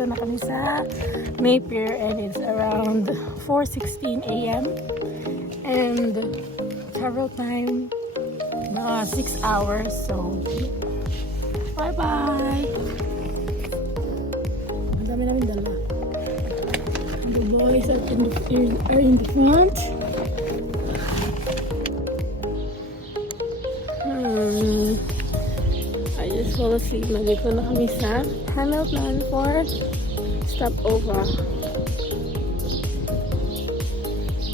nandito na kami sa May Pier and it's around 4:16 a.m. and travel time 6 hours, so bye bye. Ang dami namin dala. The boys are in the front. I just fall asleep. Nandito na kami sa Hamilton for stopover.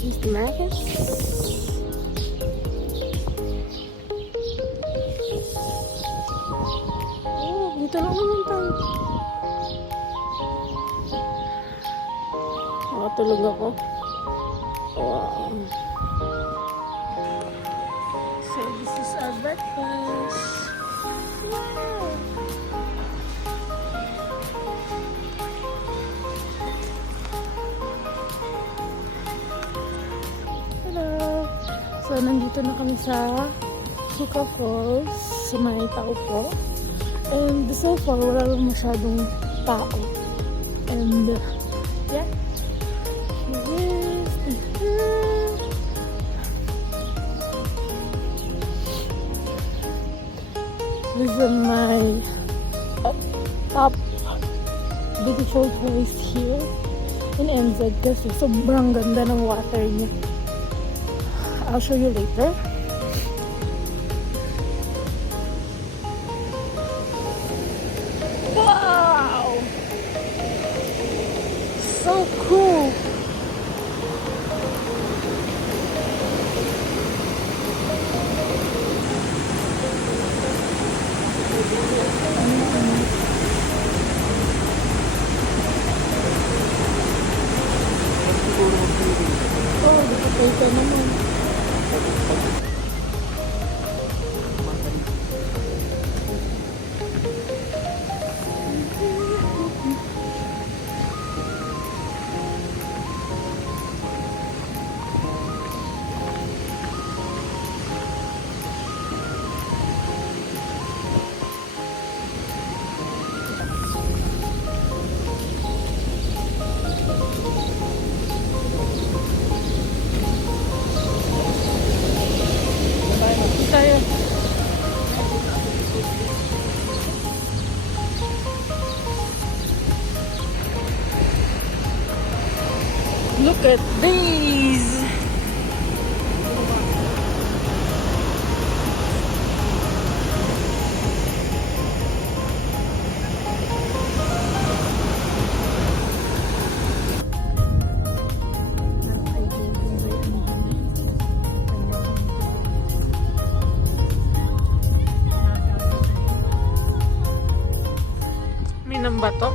Mr. Marcus. Oh, dito lang naman tayo. Makatulog ako. Wow. So this is our breakfast. Wow. Hello. So nandito na kami sa Suka Falls sa may Taupo. And so far wala lang masyadong tao. And yeah. This is my top beautiful place here in NZ kasi sobrang ganda ng water niya. I'll show you later. Wow! So cool! Oh, dito naman. Tayo. Look at these. May nang bato.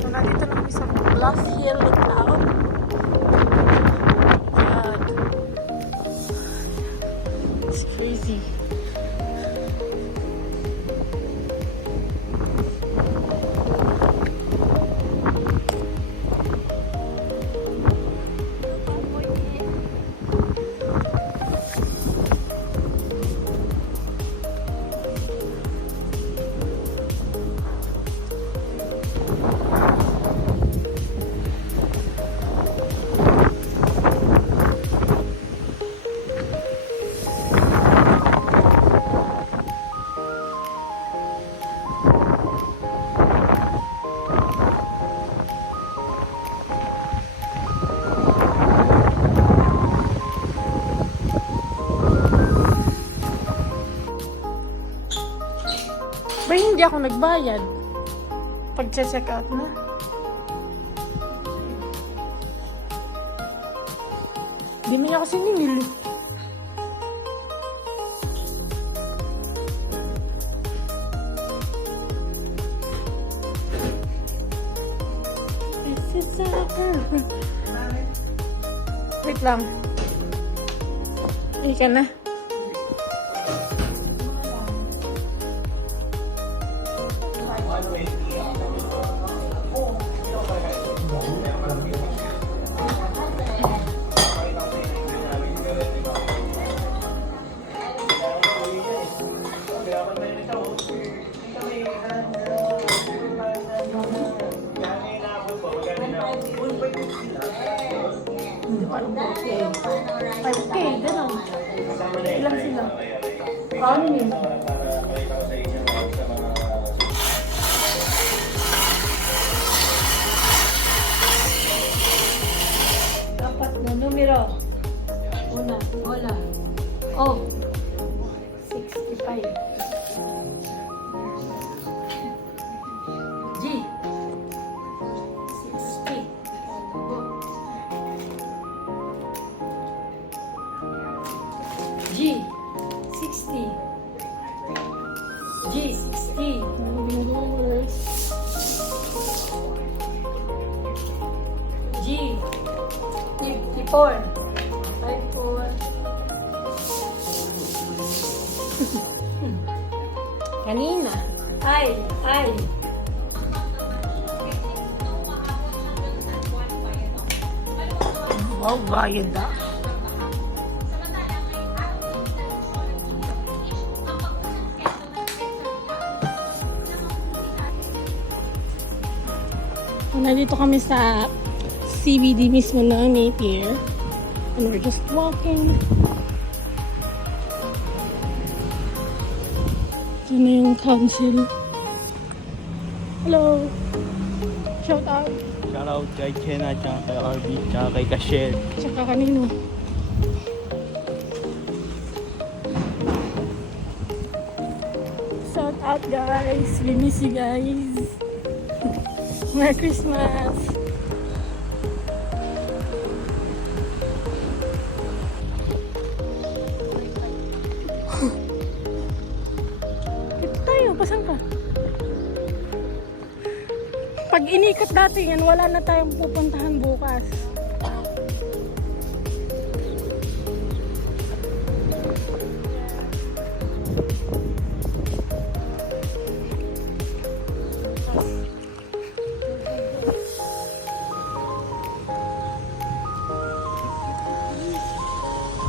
So nandito na kami sa Bluff Hill Lookout. God. It's crazy. Ba, hindi ako nagbayad pag check out na. Hindi mo niya kasi ninili. Wait lang. Hindi ka na. Farming. Para makita ko sa inyo sa mga Dapat na numero. Una, hola. Oh. 65. G. 60. G. 60. G. 60. G. 54. 54. Kanina. Ay. Wow, bayad na. Nandito kami sa CBD mismo ng Napier. And we're just walking. Ito na yung council. Hello! Shout out! shoutout kay Ken at saka kay RB at kay Kashel. Tsaka kanino? Shout out guys! We miss you guys! Merry Christmas! Ito tayo, pasan ka? Pag inikat dati yan, wala na tayong pupuntahan bukas.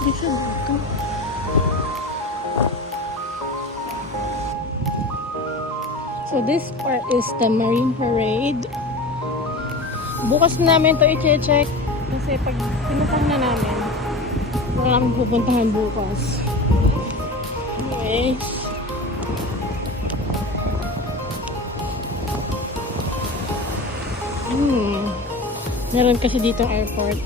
Bisa dito. So this part is the Marine Parade. Bukas namin to i-check kasi pag pinuntahan na namin, wala kami pupuntahan bukas. Anyways, meron kasi ditong airport.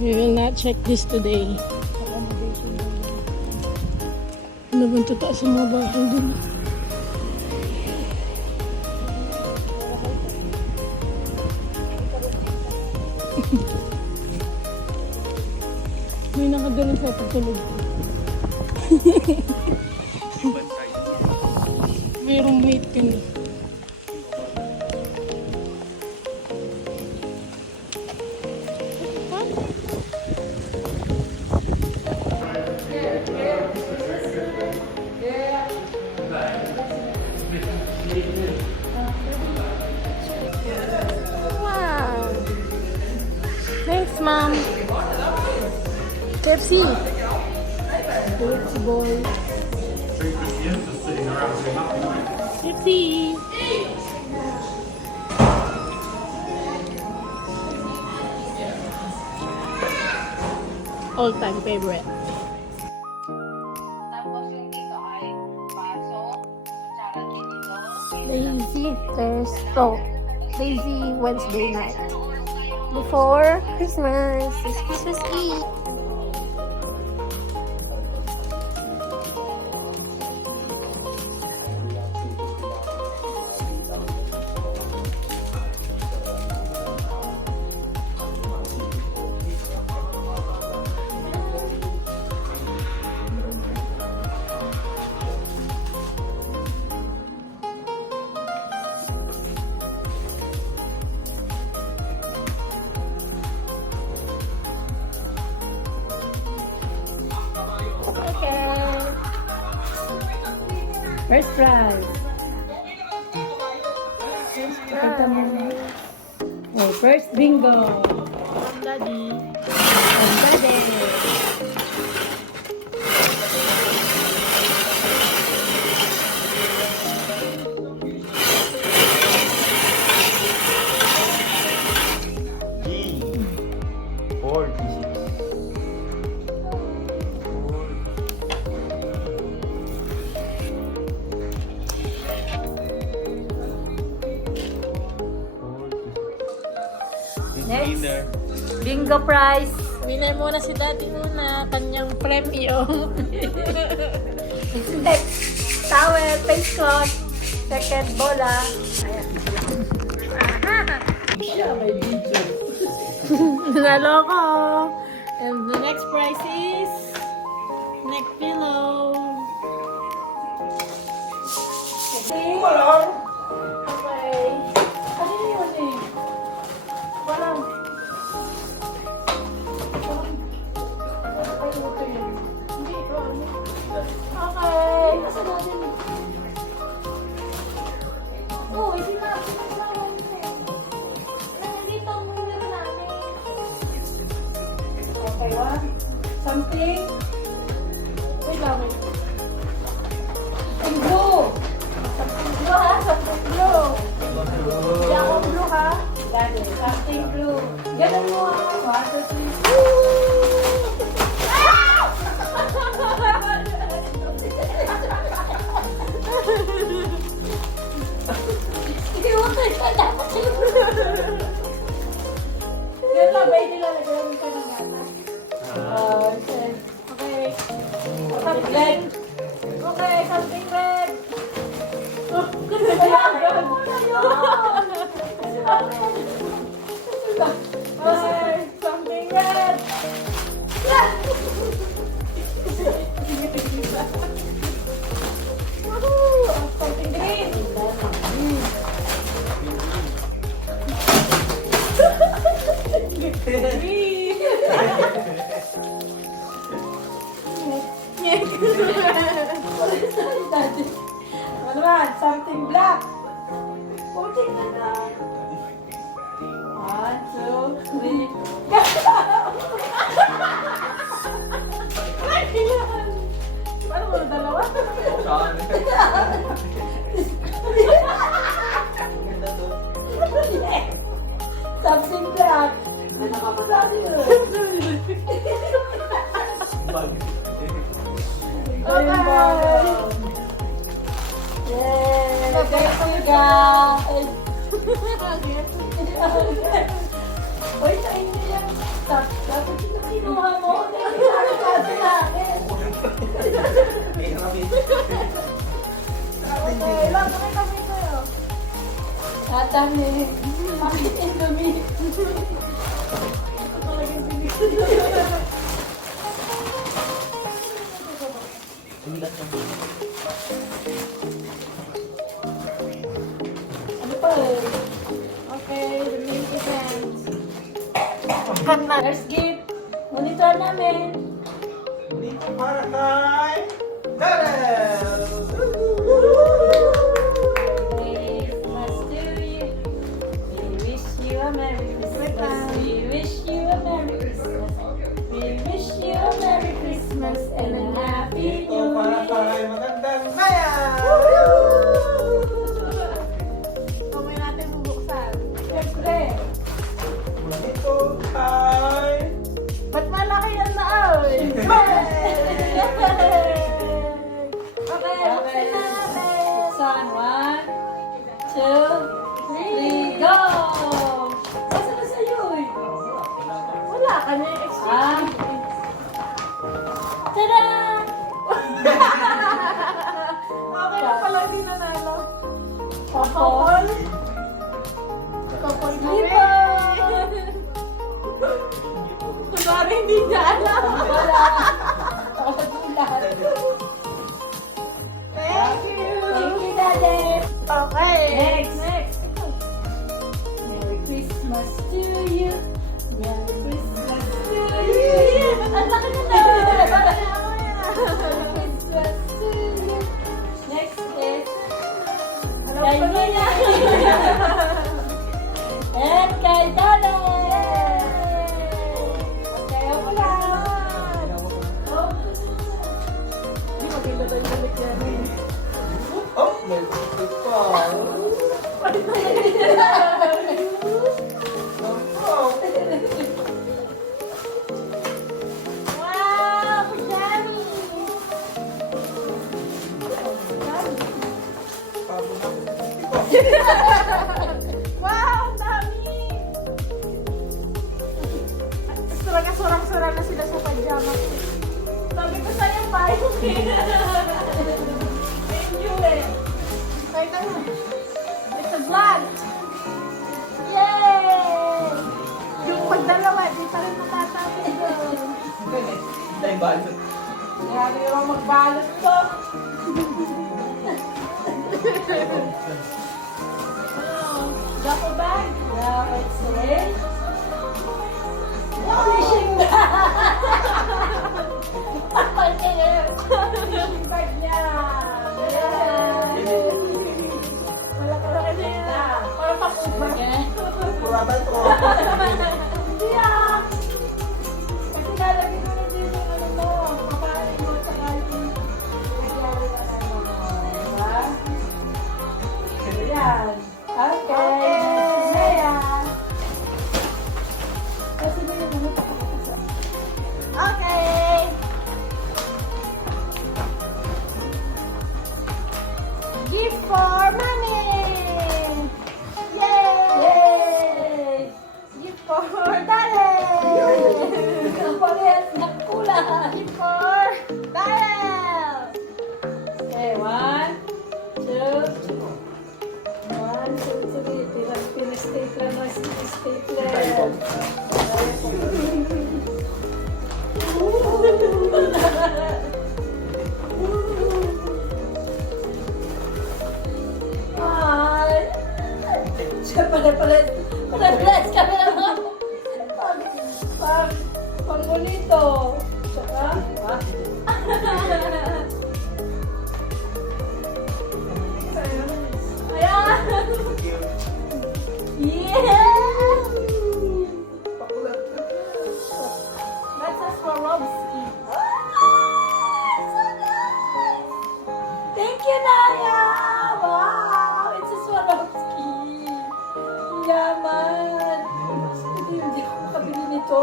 We will not check this today. Ano bang totoo sa mga bahay dun? May nakagalan sa pagtulog. May roommate ka na. Wow! Thanks, Mom. KFC. KFC boy. KFC. All-time favorite. Tapos yung dito ay baso, tsaka dito. Lazy Thursday. Lazy Wednesday night. Before Christmas. It's Christmas Eve. First prize. First prize. Oh, first bingo. From Daddy. From Daddy. Next. Winner. Bingo prize. Winner muna si Daddy muna. Kanyang premyo. Next. Towel, face cloth. Second bola. Ayan. Naloko. And the next prize is neck pillow. Okay. Okay. Ano yun eh? Walang. Hindi ito. Okay. Asa natin? Oh, sinabi mo na lang eh. Nandito ang numero namin. Okay, one. Something. Wait lang. Wait. In blue. Something blue ha? Something blue. Hindi ako blue ha? Dali, something blue. Ganun mo ah. 1, 2, 3. Iutoy ka dapat yung blue. Yan lang, may nilalagyan ka ng gata. Okay. Okay. Something red. Okay, something red. Kaya mo na yun. Okay, something red. Woohoo! Something green. Green. Ano ba? Something black. Puting na na. 1, 2, 3. Paano mo dalawa? Something black. Ano ka pa dati yun? Yay! Thank you guys! Uy, sa inyo yung stuff. Dapat ito kinuha mo. Ano kasi namin? Okay, lang kami kami sa'yo. Tatami. Bakit Indomie? Ano pa eh? Okay, the main event. First gift. Monitor namin. Dito para kay Darrell! Christmas to you. We wish you a Merry Christmas. We wish you a Merry Christmas. We wish you a Merry Christmas and a Happy Ito New para Year. kay magandang bayan! Kamay natin bubuksan. Siyempre. Dito kay... Ba't malaki yan na ay? Okay, buksan na natin. Buksan. 1, 2, 3, go! Basta na sa'yo eh. Wala ka na yung Ah. exchange. Tada! Okay na pala din nanalo. Couple. Couple Slipper. Kunwari hindi niya alam. Wala. Kagulat. Thank you. Thank you, Daddy. Okay. Next. Merry Christmas to you. Merry Christmas to you. Ang laki na na. Merry Christmas to you. Next is kay Nina. And kay Dada. Okay, ako lang. Hindi maganda tayo balik yan eh. Oh, may biscuit pa! Wow! Pajami! Wow! Ang dami! surang-surang na sila sa pajama. Sabi ko sa'yo, payo eh. Thank you eh. Kahit ano, it's a vlog. Yay! Yung pagdalawa, di pa rin matatapos doon. Tayo balot. Grabe yung magbalot to. Duffel bag? Now it's a fishing bag. Fishing bag niya. Malaki-laki na yan. Parang pakubag. Kuratan ko. Hindi ah. Kasi lalagay ko na din yung ano mo. Paparin mo sa kalin. Nagyari ka na naman, diba? Ayan. Okay. Ayan. Kasi ba yung ano pakakasa? Okay. Gift for money! Yay! Yay! Gift for Darrell! Ang parehas ng kulay. Gift for Darrell! Okay, 1, 2, 1, 2, 3. Pinastapler na stapler. Ay! Siya pare-pares kami naman. Pang bonito. Tsaka, Ayan! yeah! That's a Swarovski. So nice! Thank you, Naya! Wow! It's a Swarovski! Yaman! Hindi ako makabili nito.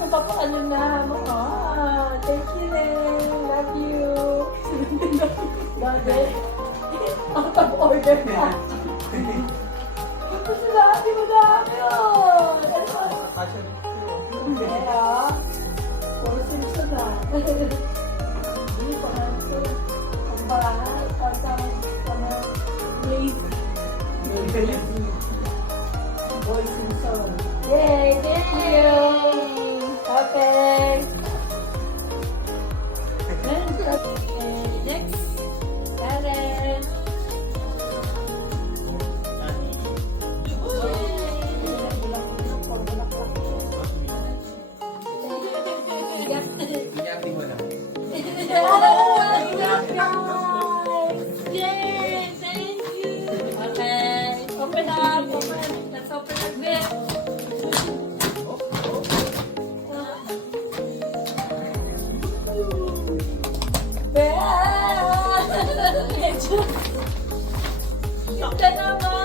Napapakan nyo na. Thank you, Nen. Love you. Dati, out of order na. Ito sila, di mo dami yun. Kaya, puro Simpson na. Hindi pa nga ito. Ang bahay, sama lazy. Boy Simpson. Yay! Thank you! Okay. Next. Karen. Inyati mo na. Yay! Thank you! Okay. Open up. Let's open the gift. Medyo. Ito naman.